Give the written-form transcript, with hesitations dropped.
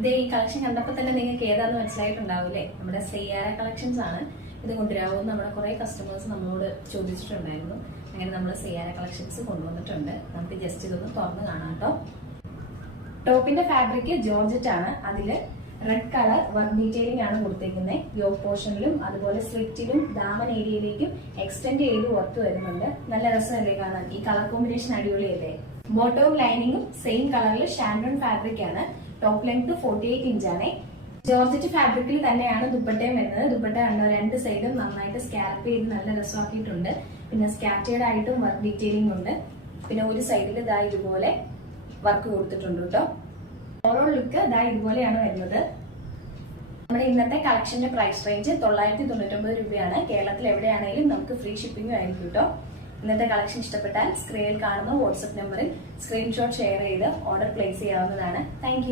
ഇത് ഈ കളക്ഷൻ കണ്ടപ്പോൾ തന്നെ നിങ്ങൾക്ക് ഏതാന്ന് മനസ്സിലായിട്ടുണ്ടാവില്ലേ? നമ്മുടെ സെയ്യാര കളക്ഷൻസ് ആണ്. ഇത് കൊണ്ടുവരാമോ നമ്മുടെ കുറെ കസ്റ്റമേഴ്സ് നമ്മളോട് ചോദിച്ചിട്ടുണ്ടായിരുന്നു. അങ്ങനെ നമ്മൾ സെയ്യാര കളക്ഷൻസ് കൊണ്ടുവന്നിട്ടുണ്ട്. നമുക്ക് ജസ്റ്റ് ഇതൊന്ന് തുറന്ന് കാണാം കേട്ടോ. ടോപ്പിന്റെ ഫാബ്രിക് ജോർജറ്റ് ആണ്. അതില് റെഡ് കളർ വർക്ക് ഡീറ്റെയിലിംഗ് ആണ് കൊടുത്തേക്കുന്നത്. യോക്ക് പോർഷനിലും അതുപോലെ സ്ലിറ്റിലും ദാമൻ ഏരിയയിലേക്കും എക്സ്റ്റെൻഡ് ചെയ്ത് വർക്ക് വരുന്നുണ്ട്. നല്ല രസമല്ലേ കാണാൻ? ഈ കളർ കോമ്പിനേഷൻ അടിപൊളിയല്ലേ? ബോട്ടവും ലൈനിങ്ങും സെയിം കളറിൽ ഷാൻഡോൺ ഫാബ്രിക് ആണ്. ടോപ്പ് ലെങ്ത് 48 ഇഞ്ചാണ്. ജോർജറ്റ് ഫാബ്രിക്കിൽ തന്നെയാണ് ദുപ്പട്ടയും വരുന്നത്. ദുപ്പട്ട കണ്ടോ, രണ്ട് സൈഡും നന്നായിട്ട് സ്കാൽപ്പ് ചെയ്ത് നല്ല രസമാക്കിയിട്ടുണ്ട്. പിന്നെ സ്കാറ്റേർഡ് ആയിട്ടും വർക്ക് ഡീറ്റെയിലിംഗ് ഉണ്ട്. പിന്നെ ഒരു സൈഡിൽ ഇതാ ഇതുപോലെ വർക്ക് കൊടുത്തിട്ടുണ്ട് കേട്ടോ. ഓവറോൾ ലുക്ക് ഇതാ ഇതുപോലെയാണ് വരുന്നത്. നമ്മുടെ ഇന്നത്തെ കളക്ഷന്റെ പ്രൈസ് റേഞ്ച് 999 രൂപയാണ്. കേരളത്തിൽ എവിടെയാണെങ്കിലും നമുക്ക് ഫ്രീ ഷിപ്പിംഗും ആയിരിക്കും കേട്ടോ. ഇന്നത്തെ കളക്ഷൻ ഇഷ്ടപ്പെട്ടാൽ സ്ക്രീനിൽ കാണുന്ന വാട്സ്ആപ്പ് നമ്പറിൽ സ്ക്രീൻഷോട്ട് ഷെയർ ചെയ്ത് ഓർഡർ പ്ലേസ് ചെയ്യാവുന്നതാണ്. താങ്ക്